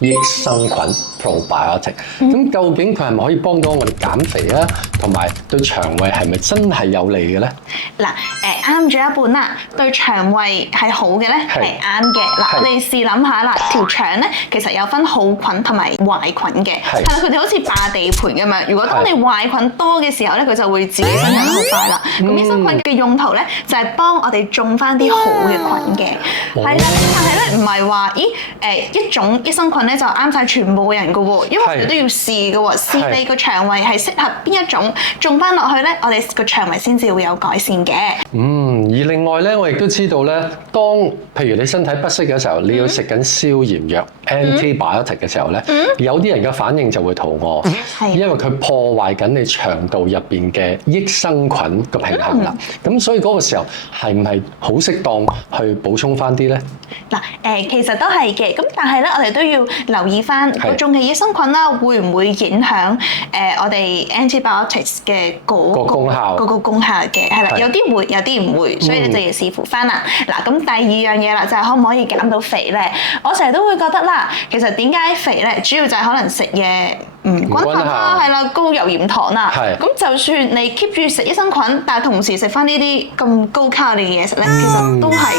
益生菌 probiotic，咁究竟佢係咪可以幫到我哋減肥啊？同埋對腸胃係咪真係有利嘅咧？嗱，啱咗一半啦，對腸胃係好嘅咧，係啱嘅。嗱，我哋試諗下啦，條腸咧其實有分好菌同埋壞菌嘅，係啦，佢哋好似霸地盤咁樣。如果當你壞菌多嘅時候咧，佢就會自己生長得好快啦。咁益生菌嘅用途咧就係幫我哋種翻啲好嘅菌嘅，係啦。但係咧唔係話，一種益生菌咧就啱晒全部嘅人噶喎，因為我哋都要試嘅喎，試你個腸胃係適合邊一種，種翻落去咧，我哋個腸胃先至會有改善嘅。而另外咧，我亦都知道咧，當譬如你身體不適嘅時候，你要食緊消炎藥 antibiotic 嘅時候咧，有啲人嘅反應就會肚餓，因為佢破壞緊你腸道入邊嘅益生菌嘅平衡啦。咁所以嗰個時候係唔係好適當去補充翻啲咧？嗱，其實都係嘅，咁但係咧，我哋都要留意翻嗰種嘅益生菌啦，會唔會影響我哋 antibiotics 嘅嗰個功效嘅？係啦，有啲會，有啲唔會，所以你就要視乎翻啦。嗱，咁第二樣嘢啦，就係可唔可以減到肥咧？我成日都會覺得啦，其實點解肥咧，主要就係可能食嘢唔均衡啦，係啦，高油鹽糖啦。咁就算你 keep 住食益生菌，但係同時食翻呢啲咁高卡路里嘅嘢食咧，其實都係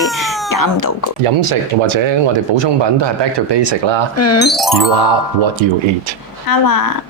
減唔到嘅。飲食或者我哋補充品都係 back to basic 啦。You are what you eat。啱啊！